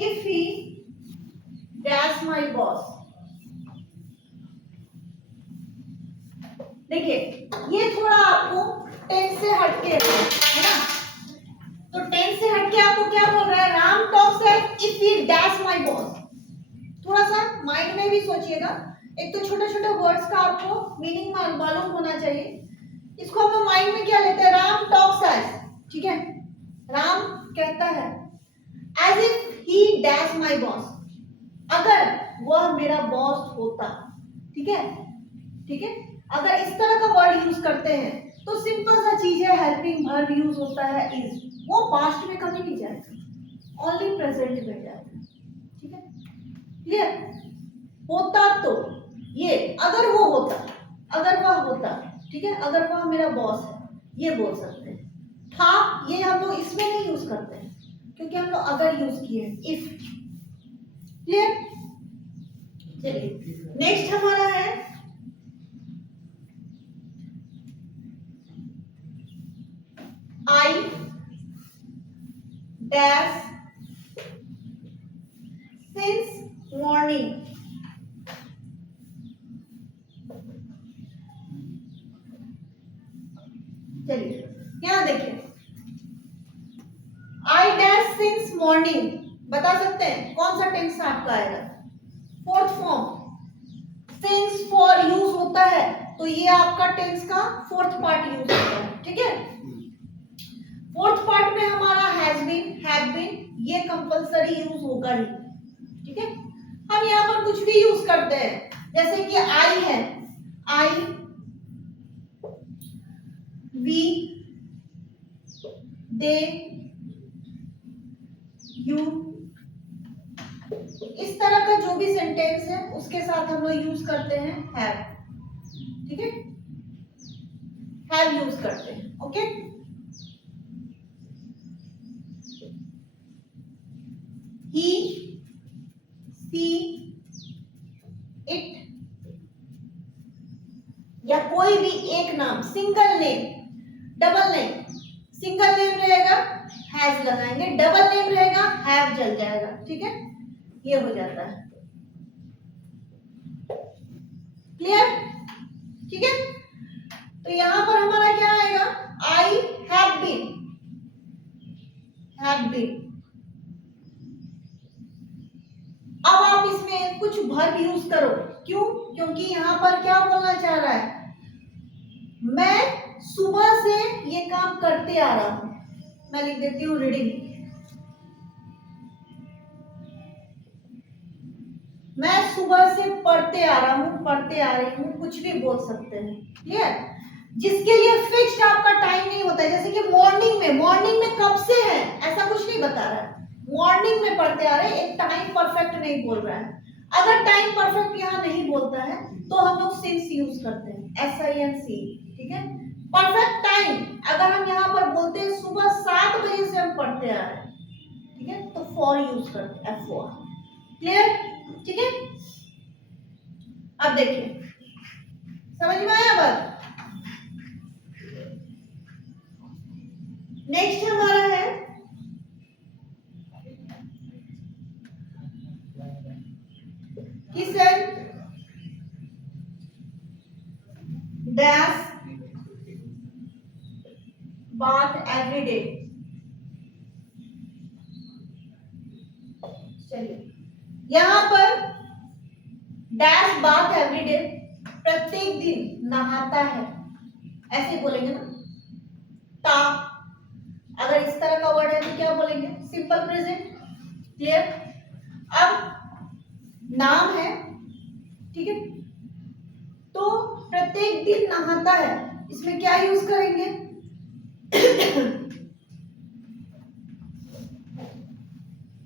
If he dash my boss. देखिए ये थोड़ा आपको टेंस से हटके है ना, तो टेंस से हटके आपको क्या बोल रहा है, Ram talks like if he dash my boss. थोड़ा सा माइंड में भी सोचिएगा, एक तो छोटे छोटे वर्ड्स का आपको मीनिंग मालूम होना चाहिए। इसको हम माइंड में क्या लेते हैं, राम टॉक्स एज, ठीक है, राम कहता है as if he dash my boss, अगर वह मेरा बॉस होता, ठीक है, ठीक है, अगर इस तरह का वर्ड यूज करते हैं तो सिंपल सा चीज है, हेल्पिंग वर्ब यूज होता है इज, वो पास्ट में कभी नहीं जाएगा, ओनली प्रेजेंट में जाएगा, ठीक है, क्लियर। होता तो ये, अगर वो होता, अगर वह होता, ठीक है, अगर वह मेरा बॉस है, ये बोल सकते हैं। था ये हम लोग इसमें नहीं यूज करते हैं क्योंकि हम लोग अगर यूज किए इफ, क्लियर। चलिए नेक्स्ट हमारा है आई डैश सिंस मॉर्निंग। चलिए यहां देखिए, आई डैश सिंस मॉर्निंग, बता सकते हैं कौन सा टेंस आपका आएगा, fourth form. Since for use होता है तो ये आपका टेंस का फोर्थ पार्ट यूज होता है, ठीक है। फोर्थ पार्ट में हमारा हैज बीन, हैव बीन, ये कंपलसरी यूज होगा ही, ठीक है। हम यहाँ पर कुछ भी यूज करते हैं, जैसे कि आई है, आई, वी, दे, यू, इस तरह का जो भी सेंटेंस है उसके साथ हम लोग यूज करते हैं हैव, ठीक है, हैव यूज करते हैं, ओके। ही, सी, इट, या कोई भी एक नाम, single name, double name, single name रहेगा हैज लगाएंगे, डबल नेम रहेगा हैव चल जाएगा, ठीक है, ये हो जाता है, क्लियर, ठीक है। तो यहां पर हमारा क्या आएगा, I have been, have been. अब आप इसमें कुछ वर्ब यूज करो, क्यों, क्योंकि यहां पर क्या बोलना चाह रहा है, मैं सुबह से ये काम करते आ रहा हूं। मैं लिख देती हूँ रीडिंग, मैं सुबह से पढ़ते आ रहा हूँ, पढ़ते आ रही हूँ, कुछ भी बोल सकते हैं, क्लियर। जिसके लिए फिक्स्ड आपका टाइम नहीं होता है, जैसे कि मॉर्निंग में, मॉर्निंग में कब से है ऐसा कुछ नहीं बता रहा है, मॉर्निंग में पढ़ते आ रहे हैं, एक टाइम परफेक्ट नहीं बोल रहा है। अगर टाइम परफेक्ट यहाँ नहीं बोलता है तो हम लोग सिंस यूज करते हैं, SINC, ठीक है। परफेक्ट टाइम अगर हम यहाँ पर बोलते हैं सुबह 7 बजे से हम पढ़ते आ रहे हैं, ठीक है, तो फॉर यूज करते हैं, फॉर, क्लियर, ठीक है। अब देखिए समझ में आया बात। नेक्स्ट हमारा है Kishan dash bath every day. चलिए यहां पर डैश बाथ एवरी डे, प्रत्येक दिन नहाता है, ऐसे बोलेंगे ना, ता, अगर इस तरह का वर्ड है तो क्या बोलेंगे, सिंपल प्रेजेंट, क्लियर। अब नाम है, ठीक है, तो प्रत्येक दिन नहाता है, इसमें क्या यूज करेंगे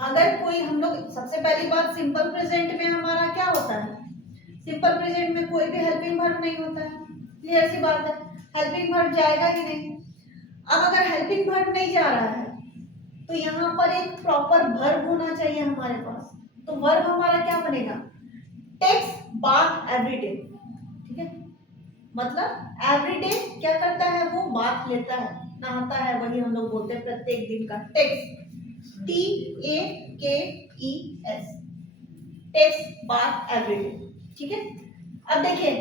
अगर कोई, हम लोग सबसे पहली बात सिंपल प्रेजेंट में हमारा क्या होता है, सिंपल प्रेजेंट में कोई भी हेल्पिंग वर्ब नहीं होता है, क्लियर सी बात है, हेल्पिंग वर्ब जाएगा ही नहीं। अब अगर हेल्पिंग वर्ब नहीं जा रहा है तो यहाँ पर एक प्रॉपर वर्ब होना चाहिए हमारे पास, तो वर्ब हमारा क्या बनेगा, टेक्स बाथ एवरीडे, ठीक है, मतलब एवरीडे क्या करता है, वो बाथ लेता है, नहाता है, वही हम लोग बोलते हैं प्रत्येक दिन का takes. TAKES, takes bath everyday. ठीक है, अब देखिए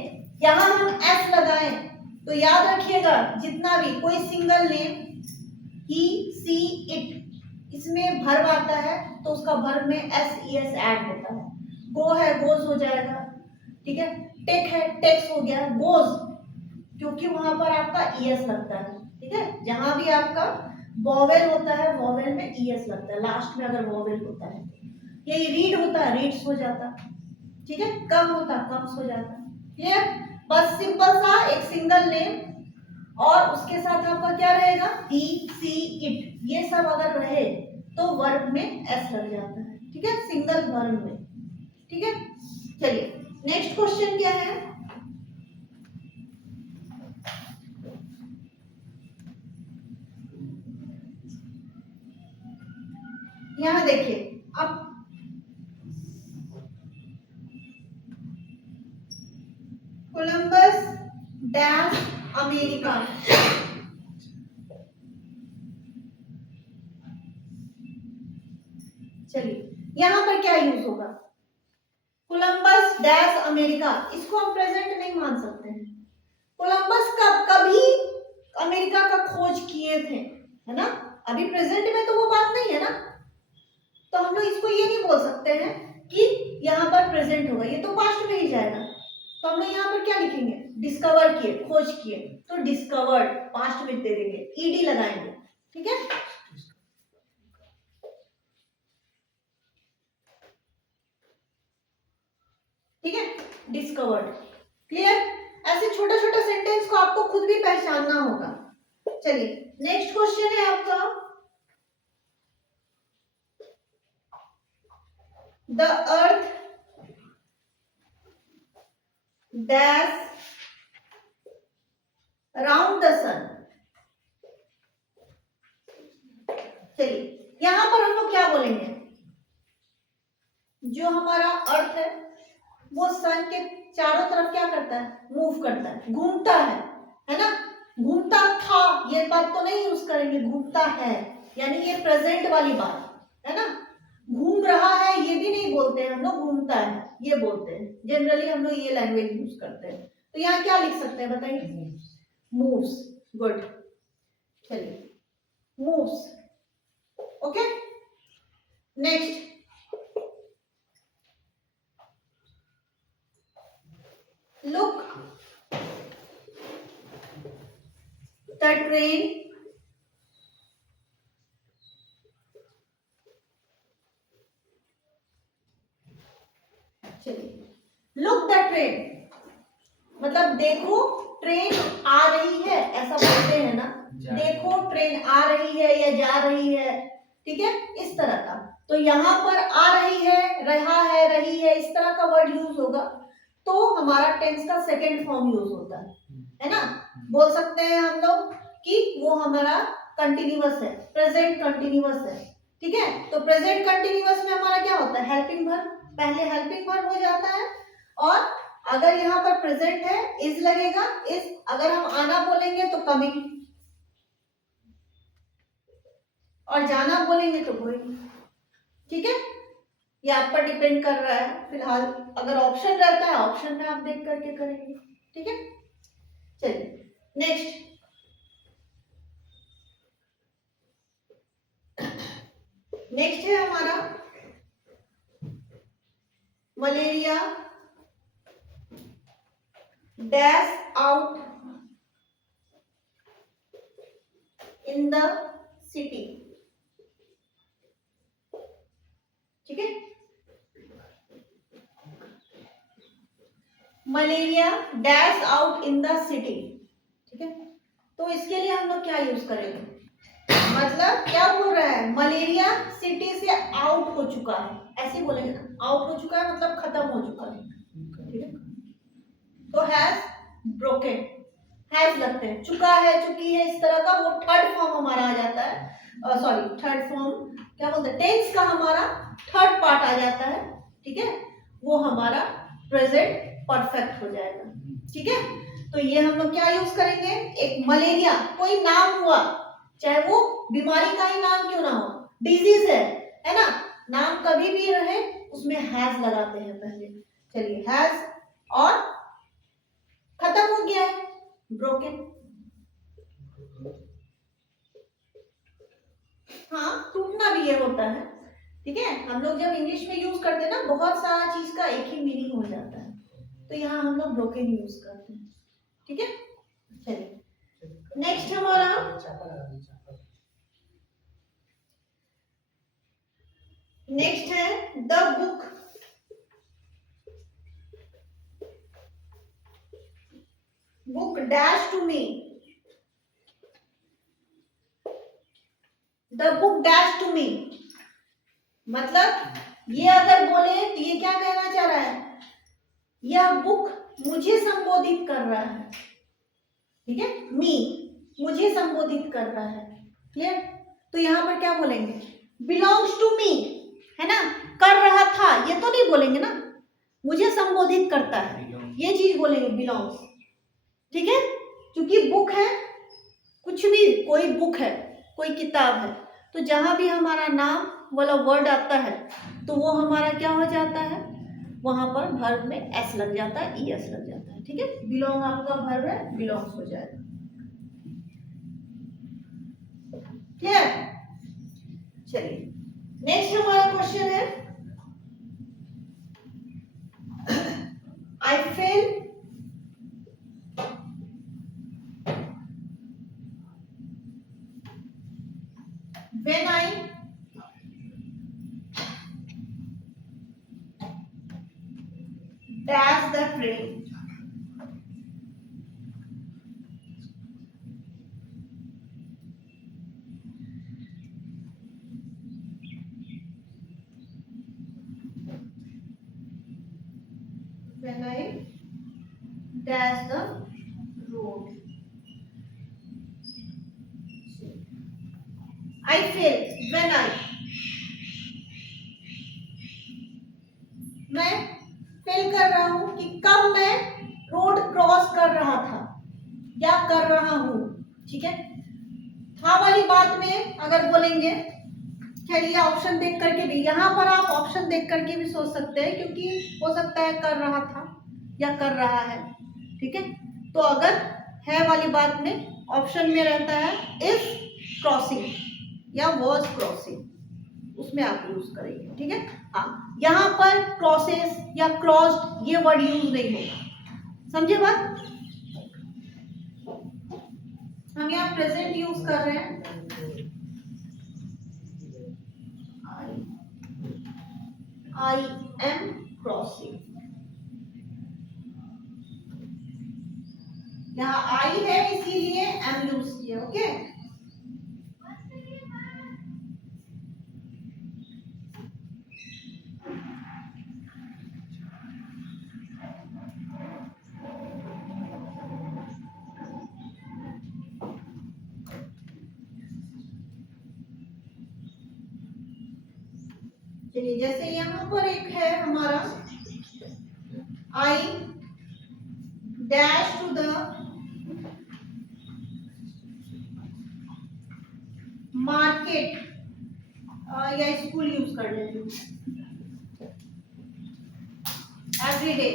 यहां हम एस लगाएं तो याद रखिएगा जितना भी कोई single name he see it इसमें वर्ब आता है तो उसका वर्ब में SES ऐड होता है। गो है गोज हो जाएगा, ठीक है। टेक है टेक्स हो गया, गोज क्योंकि वहां पर आपका ES लगता है, ठीक है। जहां भी आपका वॉवेल होता है वॉवेल में ES लगता है, लास्ट में अगर वॉवेल होता है। यही रीड होता है रीड्स हो जाता, ठीक है। कम होता कम्स हो जाता। क्लियर, बस सिंपल सा एक सिंगल नेम और उसके साथ आपका क्या रहेगा ही सी इट, ये सब अगर रहे तो वर्ब में एस लग जाता है, ठीक है, सिंगल वर्ब में। ठीक है, चलिए नेक्स्ट क्वेश्चन क्या है। यहां देखिए अब कोलंबस डैश अमेरिका, चलिए यहां पर क्या यूज होगा, कोलंबस डैश अमेरिका, इसको हम प्रेजेंट नहीं मान सकते हैं। कोलंबस कभी अमेरिका का खोज किए थे, है ना, अभी प्रेजेंट में तो वो बात नहीं है ना, तो हम लोग इसको ये नहीं बोल सकते हैं कि यहाँ पर प्रेजेंट होगा, ये तो पास्ट में ही जाएगा। तो हम लोग यहाँ पर क्या लिखेंगे, डिस्कवर किए खोज किए, तो डिस्कवर्ड पास्ट में दे देंगे, ईडी लगाएंगे, ठीक है। ठीक है, डिस्कवर्ड। क्लियर, ऐसे छोटा छोटा सेंटेंस को आपको खुद भी पहचानना होगा। चलिए नेक्स्ट क्वेश्चन है आपका, the earth dash around the sun. चलिए यहां पर हम लोग क्या बोलेंगे, जो हमारा अर्थ है वो सन के चारों तरफ क्या करता है, मूव करता है, घूमता है ना। घूमता था ये बात तो नहीं यूज करेंगे, घूमता है यानी ये प्रेजेंट वाली बात है ना। घूम रहा है ये भी नहीं बोलते हैं हम लोग, घूमता है ये बोलते हैं, जनरली हम लोग ये लैंग्वेज यूज करते हैं। तो यहाँ क्या लिख सकते हैं बताइए, मूव्स, गुड। चलिए moves, okay. Next, look the train चलिए लुक द ट्रेन मतलब देखो ट्रेन आ रही है, ऐसा बोलते हैं ना, देखो ट्रेन आ रही है या जा रही है, ठीक है, इस तरह का। तो यहाँ पर आ रही है, रहा है, रही है, इस तरह का वर्ड यूज होगा तो हमारा टेंस का सेकेंड फॉर्म यूज होता है ना। बोल सकते हैं हम लोग कि वो हमारा कंटिन्यूअस है, प्रेजेंट कंटिन्यूअस है, ठीक है। तो प्रेजेंट कंटिन्यूअस में हमारा क्या होता है, हेल्पिंग वर्ब, पहले हेल्पिंग वर्ब हो जाता है, और अगर यहाँ पर प्रेजेंट है इज लगेगा, इज अगर हम आना बोलेंगे तो कमिंग, और जाना बोलेंगे तो गोइंग, ठीक है। ये आप पर डिपेंड कर रहा है फिलहाल, अगर ऑप्शन रहता है ऑप्शन में आप देख करके करेंगे, ठीक है। चलिए नेक्स्ट, नेक्स्ट है हमारा malaria dash out in the city, ठीक है। Malaria dash out in the city, ठीक है। तो इसके लिए हम लोग क्या यूज करेंगे, मतलब क्या बोल रहा है, मलेरिया सिटी से आउट हो चुका है, ऐसे बोलेंगे ना, आउट हो चुका है मतलब खत्म हो चुका है, ठीक है। तो हैज ब्रोकन, हैज लगते हैं, चुका है, चुकी है, इस तरह का वो थर्ड फॉर्म हमारा आ जाता है, सॉरी थर्ड फॉर्म क्या बोलते हैं, टेंस का हमारा थर्ड पार्ट आ जाता है, ठीक है, वो हमारा प्रेजेंट परफेक्ट हो जाएगा, ठीक है। तो ये हम लोग क्या यूज करेंगे, एक मलेरिया कोई नाम हुआ, चाहे वो बीमारी का ही नाम क्यों ना हो, डिजीज है, है ना, नाम कभी भी रहे उसमें हैज लगाते हैं पहले। चलिए हैज, और खत्म हो गया है ब्रोकन। हाँ, टूटना भी ये होता है, ठीक है। हम लोग जब इंग्लिश में यूज करते हैं ना, बहुत सारा चीज का एक ही मीनिंग हो जाता है, तो यहाँ हम लोग ब्रोकन यूज करते हैं, ठीक है। चलिए नेक्स्ट हमारा नेक्स्ट है the book. Book dash to me, the book dash to me, मतलब ये अगर बोले तो ये क्या कहना चाह रहा है, यह बुक मुझे संबोधित कर रहा है, ठीक है। मी मुझे संबोधित कर रहा है, क्लियर। तो यहां पर क्या बोलेंगे, बिलोंग्स टू मी, है ना, कर रहा था ये तो नहीं बोलेंगे ना, मुझे संबोधित करता है ये चीज बोलेंगे, बिलोंग्स, ठीक है। क्योंकि बुक है, कुछ भी कोई बुक है, कोई किताब है, तो जहां भी हमारा नाम वाला वर्ड आता है तो वो हमारा क्या हो जाता है, वहां पर वर्ब में एस लग जाता है, ई एस लग जाता है, ठीक है। बिलोंग आपका वर्ब है, बिलोंग्स हो जाएगा, क्लियर। चलिए नेक्स्ट हमारा क्वेश्चन है, आई fail when I dash the train, when I dash the road, I fail when I, मैं फेल कर रहा हूं कि कब मैं रोड क्रॉस कर रहा था या कर रहा हूं, ठीक है। था वाली बात में अगर बोलेंगे, खैर ये ऑप्शन देख करके भी, यहाँ पर आप ऑप्शन देख करके भी सोच सकते हैं, क्योंकि हो सकता है कर रहा था या कर रहा है, ठीक है। तो अगर है वाली बात में ऑप्शन में रहता है इज क्रॉसिंग या वॉज क्रॉसिंग, उसमें आप यूज करेंगे, ठीक है। हाँ, यहाँ पर क्रॉसेस या क्रॉस्ड ये वर्ड यूज नहीं होगा, समझे बात। हम यहाँ प्रेजेंट यूज कर रहे हैं, आई एम क्रॉसिंग, यहाँ आई है इसीलिए एम यूज किया, ओके। चलिए जैसे यहाँ पर एक है हमारा, I dash to the market, या स्कूल यूज कर लेती हूँ, एवरी डे।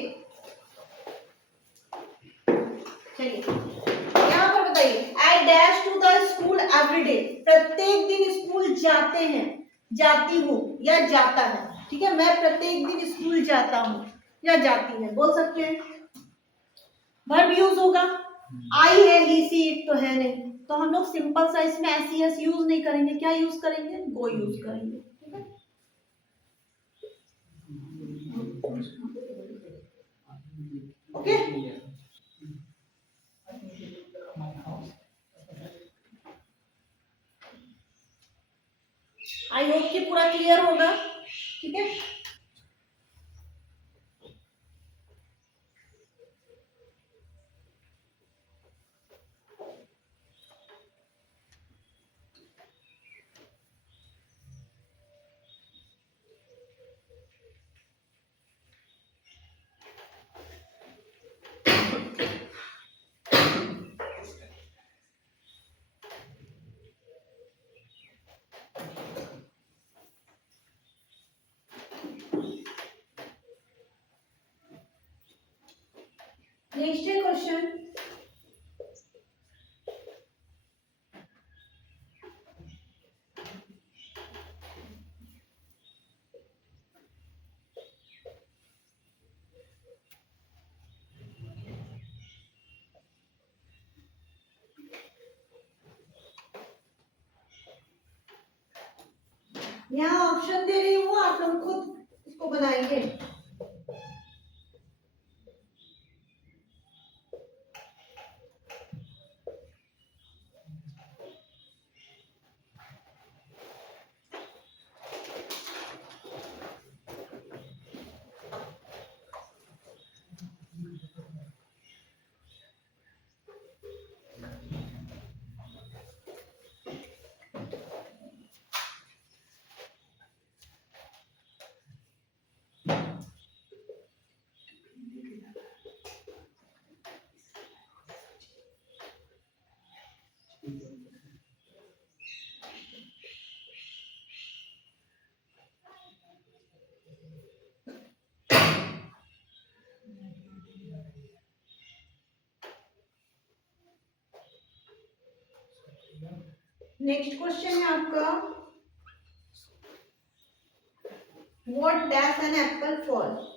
चलिए यहाँ पर बताइए, I dash to the school every day, प्रत्येक दिन स्कूल जाते हैं, जाती हूँ या जाता है, ठीक है। मैं प्रत्येक दिन स्कूल जाता हूँ या जाती है, बोल सकते हैं। वर्ब यूज होगा, आई है, ही सी इट तो है नहीं, तो हम लोग सिंपल सा इसमें एस एस यूज नहीं करेंगे, क्या यूज करेंगे, गो यूज करेंगे, ठीक है। ओके, आई होप कि पूरा क्लियर होगा, ठीक है। नेक्स्ट है क्वेश्चन, यहाँ ऑप्शन दे रही हूँ, आप लोग खुद इसको बनाएंगे। नेक्स्ट क्वेश्चन है आपका, what dash an apple fall.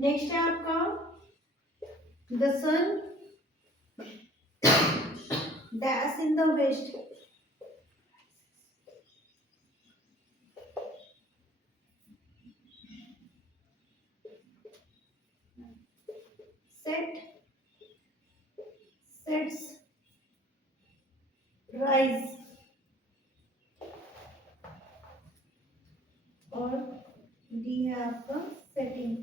Next है आपका, the sun dash in the west. Set, sets, rise और डी है आपका सेटिंग।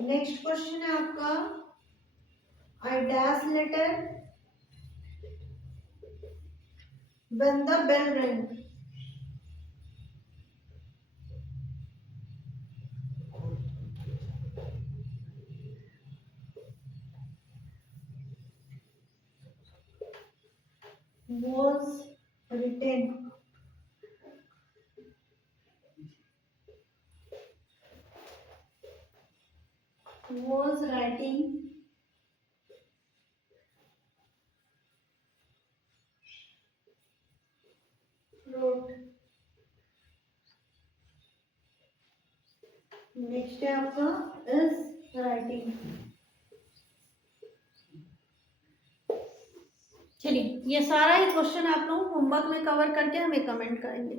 नेक्स्ट क्वेश्चन है आपका, I dash letter when the bell ring. was written, was writing, wrote। Next है आपका is writing. चलिए ये सारा ही क्वेश्चन आप लोग होमवर्क में कवर करके हमें कमेंट करेंगे।